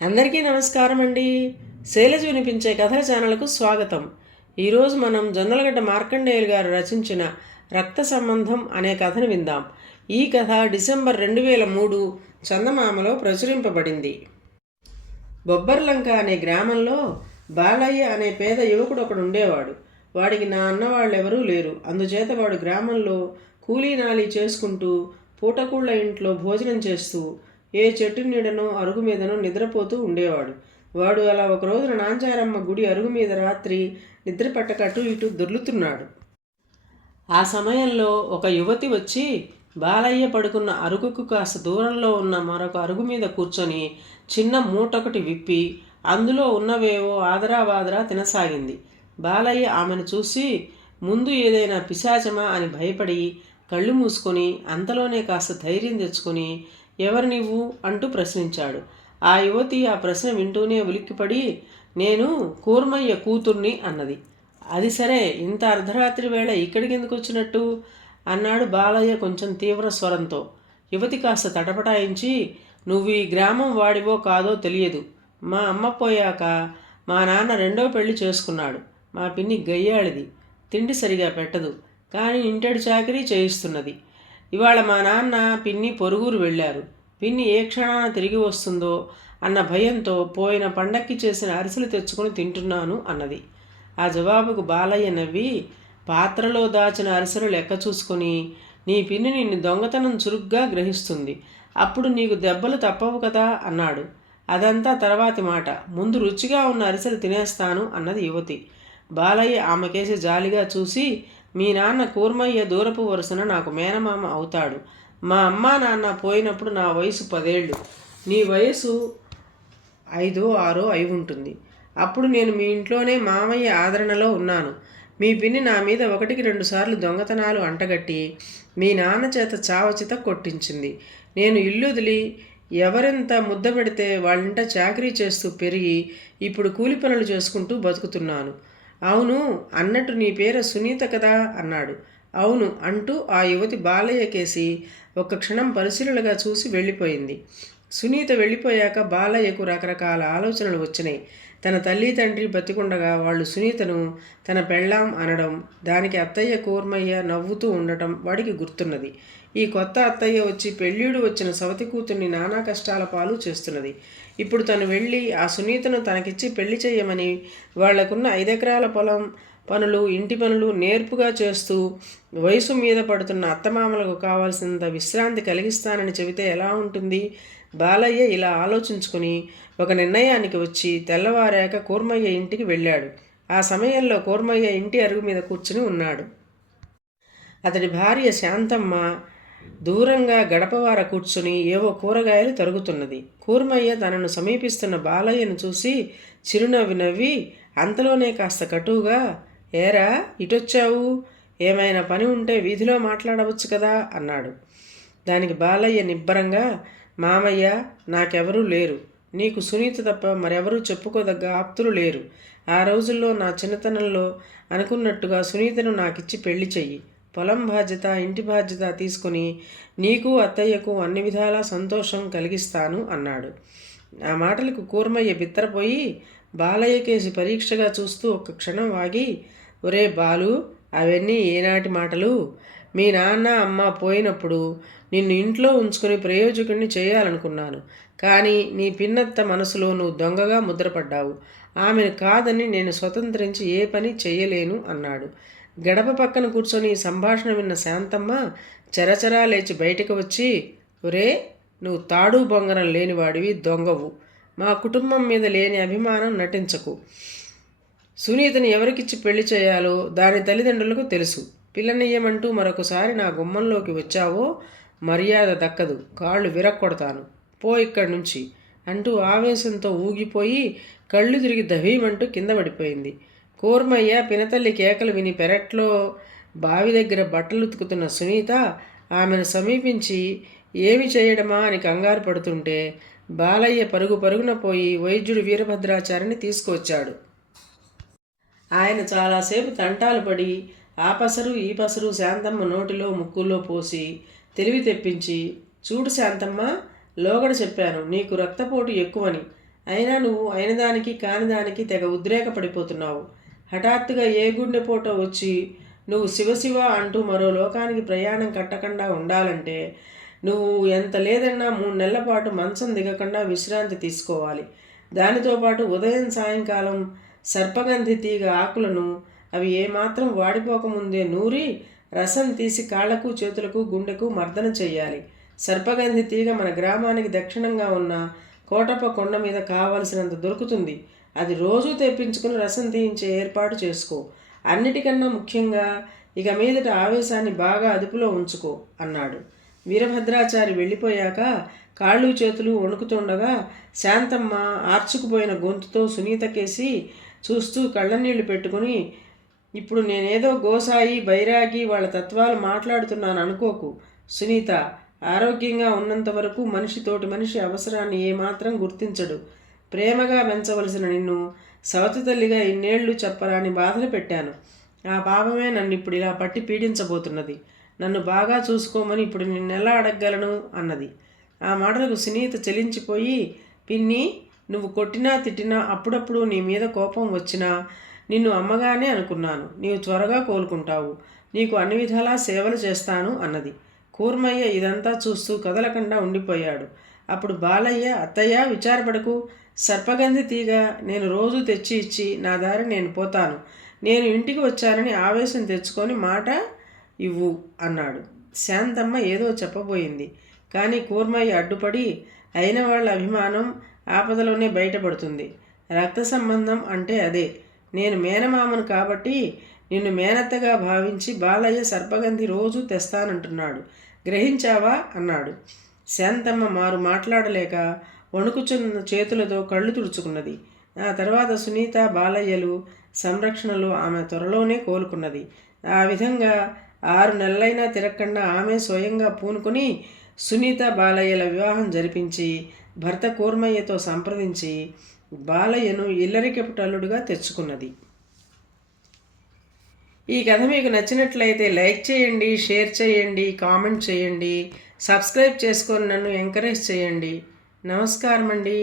అందరికీ నమస్కారం అండి. శైలజ వినిపించే కథల ఛానల్కు స్వాగతం. ఈరోజు మనం జొన్నలగడ్డ మార్కండేయులు గారు రచించిన రక్త సంబంధం అనే కథను విందాం. ఈ కథ డిసెంబర్ 2003 చందమామలో ప్రచురింపబడింది. బొబ్బర్లంక అనే గ్రామంలో బాలయ్య అనే పేద యువకుడు ఒకడు ఉండేవాడు. వాడికి నా అన్నవాళ్ళెవరూ లేరు. అందుచేత వాడు గ్రామంలో కూలీనాలి చేసుకుంటూ పూటకూళ్ళ ఇంట్లో భోజనం చేస్తూ ఏ చెట్టు నీడనో అరుగు మీదనో నిద్రపోతూ ఉండేవాడు. వాడు అలా ఒక రోజున నాంచారమ్మ గుడి అరుగు మీద రాత్రి నిద్ర పట్టక అటు ఇటు దొర్లుతున్నాడు. ఆ సమయంలో ఒక యువతి వచ్చి బాలయ్య పడుకున్న అరుగుకు కాస్త దూరంలో ఉన్న మరొక అరుగు మీద కూర్చొని చిన్న మూటొకటి విప్పి అందులో ఉన్నవేవో ఆదరాబాదరా తినసాగింది. బాలయ్య ఆమెను చూసి ముందు ఏదైనా పిశాచమా అని భయపడి కళ్ళు మూసుకొని అంతలోనే కాస్త ధైర్యం తెచ్చుకొని ఎవరు నీవు అంటూ ప్రశ్నించాడు. ఆ యువతి ఆ ప్రశ్న వింటూనే ఉలిక్కిపడి నేను కూర్మయ్య కూతుర్ని అన్నది. అది సరే, ఇంత అర్ధరాత్రి వేళ ఇక్కడికి ఎందుకు వచ్చినట్టు అన్నాడు బాలయ్య కొంచెం తీవ్ర స్వరంతో. యువతి కాస్త తటపటాయించి నువ్వు ఈ గ్రామం వాడివో కాదో తెలియదు. మా అమ్మ పోయాక మా నాన్న రెండో పెళ్లి చేసుకున్నాడు. మా పిన్ని గయ్యాళిది, తిండి సరిగా పెట్టదు, కానీ ఇంటడి చాకరీ చేయిస్తున్నది. ఇవాళ మా నాన్న పిన్ని పొరుగురు వెళ్ళారు. పిన్ని ఏ క్షణాన తిరిగి వస్తుందో అన్న భయంతో పోయిన పండక్కి చేసిన అరిసెలు తెచ్చుకొని తింటున్నాను అన్నది. ఆ జవాబుకు బాలయ్య నవ్వి పాత్రలో దాచిన అరిసెలు లెక్క చూసుకొని నీ పిన్ని నిన్ను దొంగతనం చురుగ్గా గ్రహిస్తుంది, అప్పుడు నీకు దెబ్బలు తప్పవు కదా అన్నాడు. అదంతా తర్వాతి మాట, ముందు రుచిగా ఉన్న అరిసెలు తినేస్తాను అన్నది యువతి. బాలయ్య ఆమెకేసి జాలిగా చూసి మీ నాన్న కూర్మయ్య దూరపు వరుసన నాకు మేనమామ అవుతాడు. మా అమ్మా నాన్న పోయినప్పుడు నా వయసు 10 ఏళ్ళు, నీ వయసు 5, 6 అయి ఉంటుంది. అప్పుడు నేను మీ ఇంట్లోనే మామయ్య ఆదరణలో ఉన్నాను. మీ పిన్ని నా మీద 1-2 సార్లు దొంగతనాలు అంటగట్టి మీ నాన్న చేత చావచిత కొట్టించింది. నేను ఇల్లుదిలి ఎవరెంత ముద్ద పెడితే వాళ్ళింట చాకరీ చేస్తూ పెరిగి ఇప్పుడు కూలి పనులు చేసుకుంటూ బతుకుతున్నాను. అవును, అన్నట్టు నీ పేరు సునీత కదా అన్నాడు. అవును అంటూ ఆ యువతి బాలయ్య కేసి ఒక్క క్షణం పరిశీలనగా చూసి వెళ్ళిపోయింది. సునీత వెళ్ళిపోయాక బాలయ్యకు రకరకాల ఆలోచనలు వచ్చినాయి. తన తల్లి తండ్రి బతికుండగా వాళ్ళు సునీతను తన పెళ్ళాం అనడం, దానికి అత్తయ్య కూర్మయ్య నవ్వుతూ ఉండటం వాడికి గుర్తున్నది. ఈ కొత్త అత్తయ్య వచ్చి పెళ్ళీడు వచ్చిన సవతి కూతుర్ని నానా కష్టాల పాలు చేస్తున్నది. ఇప్పుడు తను వెళ్ళి ఆ సునీతను తనకిచ్చి పెళ్లి చేయమని వాళ్లకున్న 5 ఎకరాల పొలం పనులు ఇంటి పనులు నేర్పుగా చేస్తూ వయసు మీద పడుతున్న అత్తమామలకు కావాల్సినంత విశ్రాంతి కలిగిస్తానని చెబితే ఎలా ఉంటుంది? బాలయ్య ఇలా ఆలోచించుకుని ఒక నిర్ణయానికి వచ్చి తెల్లవారాక కూర్మయ్య ఇంటికి వెళ్ళాడు. ఆ సమయంలో కూర్మయ్య ఇంటి అరుగు మీద కూర్చుని ఉన్నాడు. అతడి భార్య శాంతమ్మ దూరంగా గడపవార కూర్చుని ఏవో కూరగాయలు తరుగుతున్నది. కూర్మయ్య తనను సమీపిస్తున్న బాలయ్యను చూసి చిరునవ్వి నవ్వి అంతలోనే కాస్త కటువుగా ఏరా ఇటొచ్చావు, ఏమైనా పని ఉంటే వీధిలో మాట్లాడవచ్చు కదా అన్నాడు. దానికి బాలయ్య నిబ్బరంగా మామయ్య నాకెవరూ లేరు, నీకు సునీత తప్ప మరెవరూ చెప్పుకోదగ్గ ఆప్తులు లేరు. ఆ రోజుల్లో నా చిన్నతనంలో అనుకున్నట్టుగా సునీతను నాకిచ్చి పెళ్లి చెయ్యి. పొలం బాధ్యత ఇంటి బాధ్యత తీసుకుని నీకు అత్తయ్యకు అన్ని విధాలా సంతోషం కలిగిస్తాను అన్నాడు. ఆ మాటలకు కూర్మయ్య బిత్తరపోయి బాలయ్య కేసి పరీక్షగా చూస్తూ ఒక్క క్షణం ఆగి ఒరే బాలు, అవన్నీ ఏనాటి మాటలు? మీ నాన్న అమ్మ పోయినప్పుడు నిన్ను ఇంట్లో ఉంచుకొని ప్రయోజకుడిని చేయాలనుకున్నాను. కానీ నీ పిన్నత్త మనసులో నువ్వు దొంగగా ముద్రపడ్డావు. ఆమెను కాదని నేను స్వతంత్రించి ఏ పని చెయ్యలేను అన్నాడు. గడప పక్కన కూర్చొని సంభాషణ విన్న శాంతమ్మ చరచరా లేచి బయటకు వచ్చి ఒరే, నువ్వు తాడు బొంగరం లేనివాడివి, దొంగవు. మా కుటుంబం మీద లేని అభిమానం నటించకు. సునీతని ఎవరికిచ్చి పెళ్లి చేయాలో దాని తల్లిదండ్రులకు తెలుసు. పిల్లనియ్యమంటూ మరొకసారి నా గుమ్మంలోకి వచ్చావో మర్యాద దక్కదు, కాళ్ళు విరక్కొడతాను, పో ఇక్కడి నుంచి అంటూ ఆవేశంతో ఊగిపోయి కళ్ళు తిరిగి దహీమంటూ కింద పడిపోయింది. కూర్మయ్య పినతల్లి కేకలు విని పెరట్లో బావి దగ్గర బట్టలు ఉతుకుతున్న సునీత ఆమెను సమీపించి ఏమి చేయడమా అని కంగారు పడుతుంటే బాలయ్య పరుగు పరుగున పోయి వైద్యుడు వీరభద్రాచారిని తీసుకువచ్చాడు. ఆయన చాలాసేపు తంటాలు పడి ఆ పసరు ఈ పసరు శాంతమ్మ నోటిలో ముక్కుల్లో పోసి తెలివి తెప్పించి చూడు శాంతమ్మ, లోగడ చెప్పాను నీకు రక్తపోటు ఎక్కువని, అయినా నువ్వు అయిన దానికి కాని దానికి తెగ ఉద్రేకపడిపోతున్నావు. హఠాత్తుగా ఏ గుండెపోటో వచ్చి నువ్వు శివశివ అంటూ మరో లోకానికి ప్రయాణం కట్టకుండా ఉండాలంటే నువ్వు ఎంత లేదన్నా 3 నెలల పాటు మంచం దిగకుండా విశ్రాంతి తీసుకోవాలి. దానితో పాటు ఉదయం సాయంకాలం సర్పగంధి తీగ ఆకులను అవి ఏమాత్రం వాడిపోకముందే నూరి రసం తీసి కాళ్లకు చేతులకు గుండెకు మర్దన చెయ్యాలి. సర్పగంధి తీగ మన గ్రామానికి దక్షిణంగా ఉన్న కోటప్ప కొండ మీద కావలసినంత దొరుకుతుంది. అది రోజూ తెప్పించుకుని రసం తీయించే ఏర్పాటు చేసుకో. అన్నిటికన్నా ముఖ్యంగా ఇక మీదట ఆవేశాన్ని బాగా అదుపులో ఉంచుకో అన్నాడు. వీరభద్రాచారి వెళ్ళిపోయాక కాళ్ళు చేతులు వణుకుతుండగా శాంతమ్మ ఆర్చుకుపోయిన గొంతుతో సునీతకేసి చూస్తూ కళ్ళనీళ్లు పెట్టుకుని, ఇప్పుడు నేనేదో గోసాయి బైరాగి వాళ్ళ తత్వాలు మాట్లాడుతున్నాను అనుకోకు సునీత. ఆరోగ్యంగా ఉన్నంత వరకు మనిషి తోటి మనిషి అవసరాన్ని ఏమాత్రం గుర్తించడు. ప్రేమగా పెంచవలసిన నిన్ను సవతి తల్లిగా ఇన్నేళ్లు చెప్పరాని బాధలు పెట్టాను. ఆ పాపమే నన్ను ఇప్పుడు ఇలా పట్టి పీడించబోతున్నది. నన్ను బాగా చూసుకోమని ఇప్పుడు నిన్నెలా అడగగలను అన్నది. ఆ మాటలకు సునీత చలించిపోయి, పిన్ని, నువ్వు కొట్టినా తిట్టినా అప్పుడప్పుడు నీ మీద కోపం వచ్చినా నిన్ను అమ్మగానే అనుకున్నాను. నీవు త్వరగా కోలుకుంటావు. నీకు అన్ని విధాలా సేవలు చేస్తాను అన్నది. కూర్మయ్య ఇదంతా చూస్తూ కదలకుండా ఉండిపోయాడు. అప్పుడు బాలయ్య, అత్తయ్య విచారపడకు. సర్పగంధి తీగ నేను రోజు తెచ్చి ఇచ్చి నా దారి నేను పోతాను. నేను ఇంటికి వచ్చానని ఆవేశం తెచ్చుకొని మాట ఇవ్వు అన్నాడు. శాంతమ్మ ఏదో చెప్పబోయింది. కానీ కూర్మయ్య అడ్డుపడి, అయిన వాళ్ళ అభిమానం ఆపదలోనే బయటపడుతుంది. రక్త సంబంధం అంటే అదే. నేను మేనమామను కాబట్టి నిన్ను మేనత్తగా భావించి బాలయ్య సర్పగంధి రోజు తెస్తానంటున్నాడు. గ్రహించావా అన్నాడు. శాంతమ్మ మారు మాట్లాడలేక వణుకుచున్న చేతులతో కళ్ళు తుడుచుకున్నది. ఆ తర్వాత సునీత బాలయ్యలు సంరక్షణలో ఆమె త్వరలోనే కోలుకున్నది. ఆ విధంగా 6 నెలలైనా తిరగకుండా ఆమె స్వయంగా పూనుకొని సునీత బాలయ్యల వివాహం జరిపించి భర్త కూర్మయ్యతో సంప్రదించి బాలయ్యను ఇల్లరికపుటల్లుడుగా తెచ్చుకున్నది. ఈ కథ మీకు నచ్చినట్లయితే లైక్ చేయండి, షేర్ చేయండి, కామెంట్ చేయండి, సబ్స్క్రైబ్ చేసుకొని నన్ను ఎంకరేజ్ చేయండి. నమస్కారం అండి.